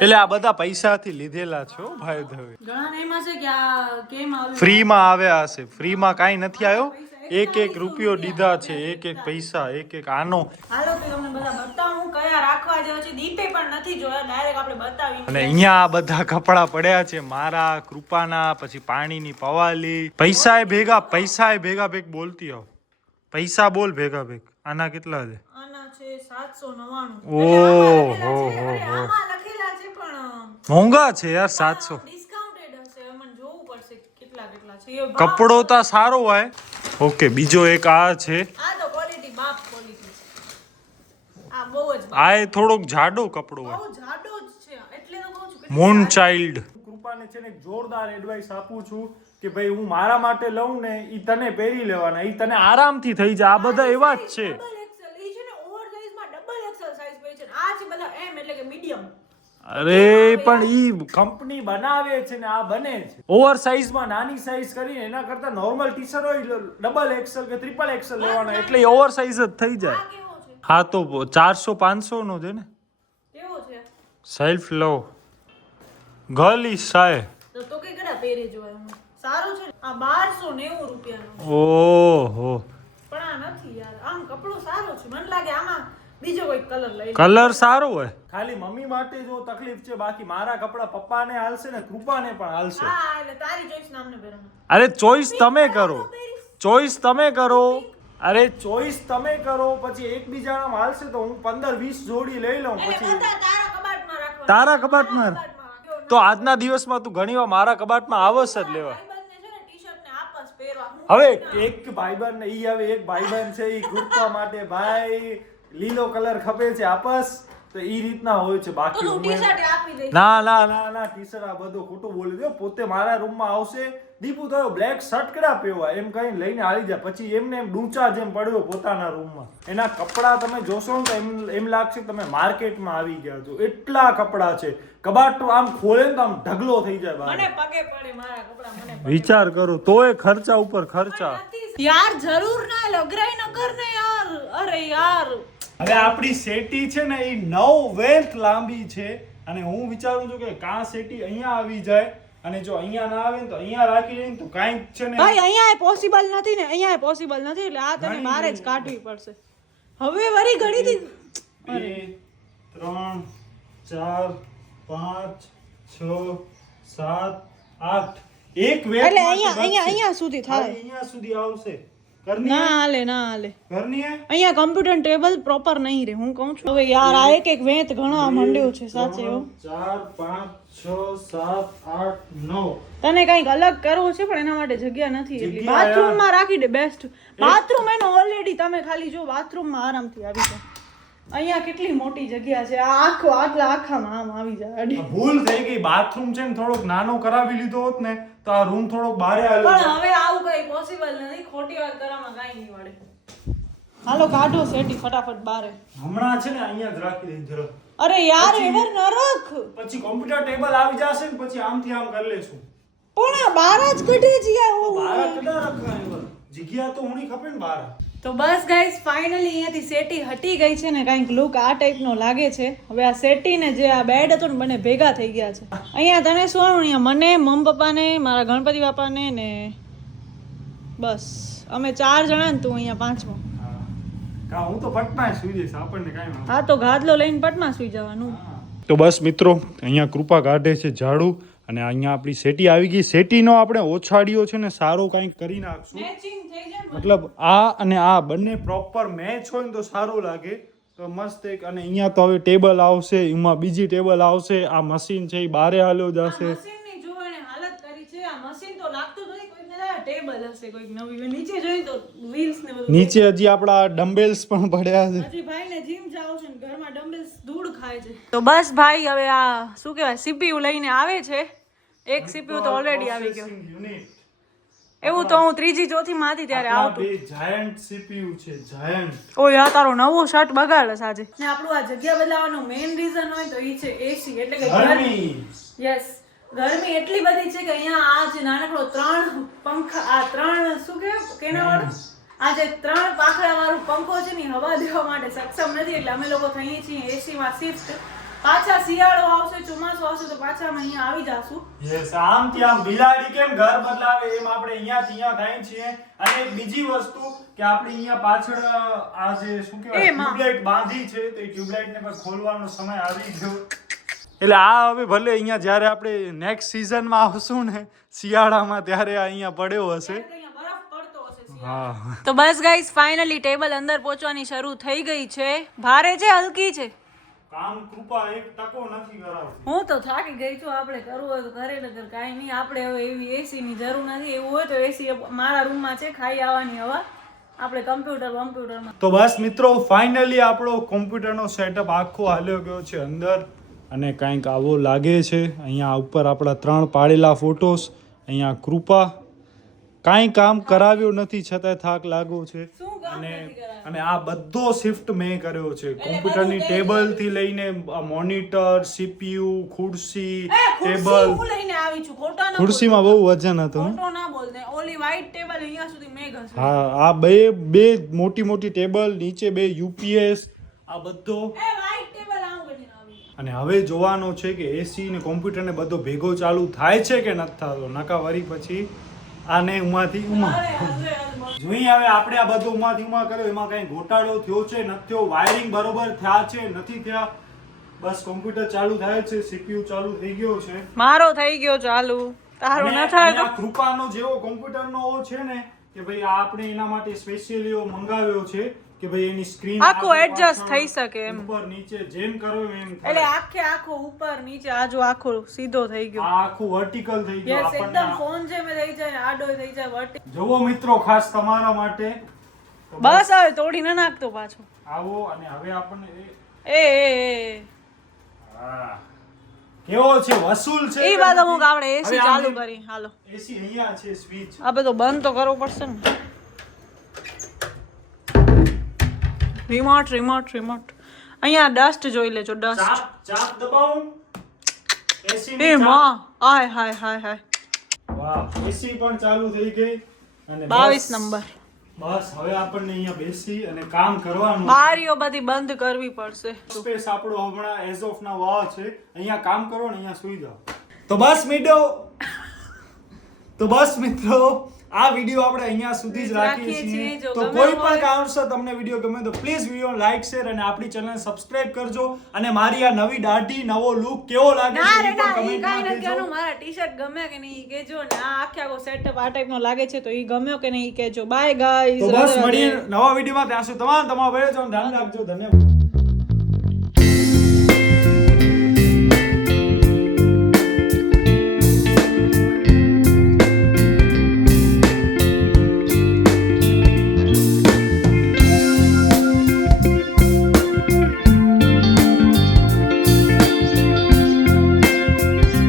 એટલે આ બધા પૈસાથી લીધેલા છો ભાઈ હવે. ઘણા એમાં છે કે આ કેમ આવ્યું ફ્રીમાં આવ્યા હશે. ફ્રીમાં કાંઈ નથી આવ્યો. એક એક રૂપિયો દીધા છે, એક એક પૈસા, એક એક આનો. હાલો તો તમને બધા બતાવું કયા રાખવા જેવા છે. દીપે પણ નથી જોયા, ડાયરેક્ટ આપણે બતાવી. અને અહીંયા આ બધા કપડા પડ્યા છે મારા, કૃપાના, પછી પાણીની પવાલી. પૈસાએ ભેગા ભેગ બોલતી આવ. પૈસા બોલ ભેગા ભેગ. આના કેટલા છે? આના છે 799. ઓહો આમાં લખેલા છે પણ મોંઘા છે યાર. 700 ડિસ્કાઉન્ટેડ હશે. મને જોવું પડશે કેટલા છે એ. કપડો તો સારો હોય. ઓકે, બીજો એક આ છે. આ તો ક્વોલિટી બાપ ક્વોલિટી છે. આ બહુ જ આ એ થોડોક જાડો કપડો હોય. બહુ જાડો જ છે એટલે તો કહું છું. Moon child. કૃપાને છે ને જોરદાર એડવાઇસ આપું છું કે ભાઈ હું મારા માટે લઉં ને ઈ તને પહેરી લેવાના, ઈ તને આરામથી થઈ જાય. આ બધા એવા જ છે. ડબલ એક્સેલ ઈ છે ને ઓવરસાઇઝ માં ડબલ એક્સેલ સાઈઝ પે છે. આ છે બધા એમ એટલે કે મીડિયમ. અરે પણ ઈ કંપની બનાવે છે ને આ બને છે. ઓવર સાઇઝમાં નાની સાઇઝ કરીને એના કરતા નોર્મલ ટી શર્ટ હોય ડબલ એક્સેલ કે ટ્રિપલ એક્સેલ લેવાના એટલે એટલે ઓવર સાઇઝ જ થઈ જાય. આ કેવો છે? હા તો 400-500 નો છે ને. કેવો છે? Self love girl is shy. તો કે કડા પહેરે જોય હું. સારું છે. આ 1290 રૂપિયાનો. ઓહો, પણ આ નથી યાર. આમ કપડો સારો છે. મને લાગે આમાં બીજો કોઈ કલર લઈ. કલર સારો હોય. ખાલી મમ્મી માટે જો તકલીફ છે, બાકી મારા કપડા પપ્પાને હાલશે ને કૃપાને પણ હાલશે. હા એટલે તારી ચોઈસ નામને પહેરવાનું. અરે ચોઈસ તમે કરો. ચોઈસ તમે કરો. અરે ચોઈસ તમે કરો, પછી એકબીજાના હાલશે તો હું 15-20 જોડી લઈ લઉં. એટલે પછી બધા તારા કબાટમાં રાખવાના. તારા કબાટમાં તો આજના દિવસમાં તું ઘણીવાર મારા કબાટમાં આવશ જ લેવા. ભાઈબંધને છે ને ટી-શર્ટ ને આપસ પહેરવા. હવે એક ભાઈબંધ ને ઈ હવે એક ભાઈબંધ છે ઈ કૃપા માટે ભાઈ લીલો કલર ખપે છે આપસ, તો ઈ રીતના હોય છે. બાકી તું ટી-શર્ટ આપી દે. ના ટી શર્ટ આ બધું ખોટું બોલી દો. પોતે મારા રૂમમાં આવશે, દીપુ તો બ્લેક શર્ટ કડા પહેરવા એમ કઈ લઈને આવી જાય, પછી એમને એમ ડૂંચા જેમ પડ્યો પોતાના રૂમમાં. એના કપડા તમે જોશો ને તો એમ લાગશે તમે માર્કેટમાં આવી ગયા છો. એટલા કપડા છે. કબાટ આમ ખોલે ને તો આમ ઢગલો થઈ જાય બહાર. મને પગે પડે મારા કપડા. મને વિચાર કરો તોય ખર્ચા ઉપર ખર્ચા. યાર જરૂર ના લગરાઈ ન કર ને યાર. અરે યાર હવે આપણી સેટી છે ને એ 9 વેંત લાંબી છે, અને હું વિચારું છું કે કા સેટી અહીંયા આવી જાય, અને જો અહીંયા ના આવે ને તો અહીંયા રાખી દઈએ તો કાંઈક છે ને ભાઈ અહીંયા પોસિબલ નથી ને, અહીંયા પોસિબલ નથી એટલે આ તને બહાર જ કાઢવી પડશે. હવે વરી ઘડી થી 2 3 4 5 6 7 8 એક વેંત એટલે માટે અહીંયા સુધી થાય. અહીંયા સુધી આવશે. કરની ના હાલે ના હાલે. ઘરની હે અહીંયા કમ્પ્યુટર ટેબલ પ્રોપર નહીં રે. હું કહું છું હવે યાર આ એક વેંત ઘણો મંડ્યો છે સાચે. એવું 4 5 6 7 8 9 તને કઈક અલગ કરવું છે પણ એના માટે જગ્યા નથી એટલી. જગ્યા બાથરૂમ માં રાખી દે બેસ્ટ. બાથરૂમ એનો ઓલરેડી તમે ખાલી જો બાથરૂમ માં આરામથી આવી જાય. અહીંયા કેટલી મોટી જગ્યા છે. આ આખો આખામાં આમ આવી જાય. ભૂલ થઈ ગઈ. બાથરૂમ છે ને થોડોક નાનો કરાવી લીધો હોત ને તો આ રૂમ થોડોક બારે આવ્યો. પણ હવે આવું કઈ પોસિબલ નથી. ખોટી વાત કરવામાં કાઈ નહીં વળે. હાલો કાઢો સેટી ફટાફટ બારે. હમણાં છે ને અહીંયા જ રાખી દઈ જરા. અરે યાર એવર ન રખ. પછી કોમ્પ્યુટર ટેબલ આવી જશે ને પછી આમથી આમ કરી લેશું. પણ આ બાર જ કઢે જગ્યા. બાર કદા રખાય એવર. જગ્યા તો હુણી ખપે ને બાર. તો બસ ગાઈસ ફાઇનલી અહીંયાથી સેટી હટી ગઈ છે ને કાંઈક લુક આ ટાઈપનો લાગે છે. હવે આ સેટી ને જે આ બેડ હતો ને બંને ભેગા થઈ ગયા છે. અહીંયા તને શું અહીંયા મને મમ્મી પપ્પાને મારા ગણપતિ બાપાને ને બસ અમે 4 જણા ને તું અહીંયા પાંચમો. કા હું તો પટમાં સુઈ જઈશ, આપણને કાંઈ વાંધો. હા તો ગાદલો લઈને પટમાં સુઈ જવાનું. તો બસ મિત્રો અહીંયા કૃપા કાઢે છે ઝાડુ, અને અહીંયા આપણી સેટી આવી ગઈ. સેટીનો આપણે ઓછાડીઓ છે ને સારો કાંઈક કરી નાખશું. મેચિંગ થઈ જાય. મતલબ આ અને આ બંને પ્રોપર મેચ હોય ને તો સારું લાગે. તો મસ્ત એક, અને અહીંયા તો હવે ટેબલ આવશે, એમાં બીજી ટેબલ આવશે. આ મશીન છે એ બારે હાલ્યો જશે. મશીનની જોવાને હાલત કરી છે. આ મશીન તો લાગતું નથી કોઈને ટેબલ હશે કોઈક નવી. નીચે જોઈ તો વ્હીલ્સ ને બધું. નીચે હજી આપણા ડમ્બેલ્સ પણ પડ્યા છે. હજી ભાઈને જીમ જાવ છે ને ઘરમાં ડમ્બેલ્સ ધૂળ ખાય છે. તો બસ ભાઈ હવે આ શું કહેવાય સીપીયુ લઈને આવે છે. એક સીપીયુ તો ઓલરેડી આવી ગયો. એવું તો હું 3જી 4થી માં હતી ત્યારે આવતું. બે જાયન્ટ સીપીયુ છે, જાયન્ટ. ઓય આ તારો નવો શર્ટ બગાડે સાજે. ને આપણું આ જગ્યા બદલાવાનો મેઇન રીઝન હોય તો ઈ છે એસી. એટલે કે ગરમી. યસ ગરમી એટલી બધી છે કે અહીંયા આ જે નાનકડો 3 પંખા, આ 3 શું કહેવાય કેના વાળો, આ જે 3 પાંખડા વાળું પંખો છે ને હવા દેવા માટે સક્ષમ નથી. એટલે અમે લોકો થઈએ છીએ એસી માં શિફ્ટ. પાછા શિયાળો આવશે ચોમાસું આવશે તો પાછા અમે અહીંયા આવી જાશું. યસ, આમથી આમ બિલાડી કેમ ઘર બદલાવે એમ આપણે અહીંયાથી અહીંયા થાય છીએ. અને એક બીજી વસ્તુ કે આપણે અહીંયા પાછળ આ જે શું કહેવાય ટ્યુબલાઇટ બાંધી છે તો એ ટ્યુબલાઇટ ને પણ ખોલવાનો સમય આવી ગયો. એટલે આ હવે ભલે અહીંયા જ્યારે આપણે નેક્સ્ટ સિઝનમાં આવશું ને શિયાળામાં ત્યારે આ અહીંયા પડ્યો હશે. અહીંયા બરફ પડતો હશે. હા, તો બસ ગાઈસ ફાઇનલી ટેબલ અંદર પહોંચવાની શરૂ થઈ ગઈ છે. ભારે છે હલકી છે? કામ કૃપા એક ટકો નથી કરાવતી. હું તો થાકી ગઈ છું. આપણે કરવું હોય તો કરે નકર કાંઈ નહીં. આપણે હવે એવી એસી ની જરૂર નથી. એવું હોય તો એસી મારા રૂમમાં છે, ખાઈ આવવાની હવા. આપણે કમ્પ્યુટરમાં તો બસ મિત્રો ફાઇનલી આપણો કોમ્પ્યુટરનો સેટઅપ આખો હાલ્યો ગયો છે અંદર અને કંઈક આવો લાગે છે. અહીંયા ઉપર આપણા 3 પાડેલા ફોટોસ, અહીંયા કૃપા. કાંઈ કામ કરાવ્યું નથી છતાંય થાક લાગ્યો છે. અને આ બધો શિફ્ટ મેં કર્યો છે. કોમ્પ્યુટરની ટેબલ થી લઈને મોનિટર, સીપીયુ, ખુરશી, ટેબલ. હું લઈને આવી છું. ખોટા ના ખુરશીમાં બહુ વજન હતું. ખોટો ના બોલ દે. ઓલી વ્હાઈટ ટેબલ અહીંયા સુધી મેં ઘસી. હા, આ બે મોટી મોટી ટેબલ, નીચે 2 યુપીએસ, આ બધો. એ વ્હાઈટ ટેબલ આવું કરીને આવી. અને હવે જોવાનું છે કે એસી ને કોમ્પ્યુટર ને બધો ભેગો ચાલુ થાય છે કે નથી થતો. નકા વરી પછી આને ઉમાંથી ઉમા જોઈએ. હવે આપણે આ બધું ઉમાંથી ઉમા કર્યો, એમાં કઈ ગોટાળો થયો છે નથી થયો, વાયરિંગ બરોબર થયા છે નથી થયા. બસ કોમ્પ્યુટર ચાલુ થાય છે, સીપીયુ ચાલુ થઈ ગયો છે. મારો થઈ ગયો ચાલુ, તારો અને ન થાય તો આ કૃપાનો જેવો કોમ્પ્યુટરનો છે ને કે ભાઈ આ આપણે એના માટે સ્પેશિયલી મંગાવ્યો છે કે ભાઈ એની સ્ક્રીન આખો એડજસ્ટ થઈ શકે એમ. ઉપર નીચે જેમ કરો એમ એટલે થાય. આખો ઉપર નીચે આજો આખો સીધો થઈ ગયો. આ આખું વર્ટિકલ થઈ ગયું. યસ, એકદમ આપણને ફોન જેમ થઈ જાય ને આડો થઈ જાય વર્ટિકલ. જોવો મિત્રો ખાસ તમારા માટે. તો બસ હવે તોડી ન નાખતો પાછો. આવો અને હવે આપણને એ હા, કેવો છે વસૂલ છે ઈ વાત અમુક આપણે હવે એસી ચાલુ કરી. હાલો એસી અહીંયા છે સ્વિચ. આપણે તો બંધ તો કરવો પડશે ને. રિમોટ અહીંયા ડસ્ટ જોઈ લેજો. ડસ્ટ ચાપ દબાવું. એસી એ માં હાય હાય વાહ, એસી પણ ચાલુ થઈ ગઈ. અને 22 નંબર. બસ હવે આપણને અહીંયા બેસી અને કામ કરવાનું. બારીઓ બધી બંધ કરવી પડશે. સ્પેસ આપણો હમણાં એઝ ઓફ ના વાહ છે. અહીંયા કામ કરો ને અહીંયા સુઈ જાઓ. તો બસ મિત્રો આ વિડિયો આપણે અહીંયા સુધી જ રાખીએ છીએ. જો તો ગમે કોઈ હોય- પણ કારણસર તમને વિડિયો ગમે તો પ્લીઝ વિડિયો લાઈક શેર અને આપણી ચેનલ સબસ્ક્રાઇબ કરજો. અને મારી આ નવી દાઢી, નવો લુક કેવો લાગે છે ના એ રે ના, પણ ઈ કમેન્ટમાં કાંઈ નથી કહેજો. કહેવાનું. મારા ટી-શર્ટ ગમે કે નહીં ઈ કહેજો ને આ આખો સેટઅપ આ ટાઈપનો લાગે છે તો ઈ ગમ્યો કે નહીં ઈ કહેજો. By guys. તો બસ મળીએ નવા વિડિયોમાં. ત્યાં સુધી તમારા ભાઈ ધ્યાન રાખજો. ધન્યવાદ.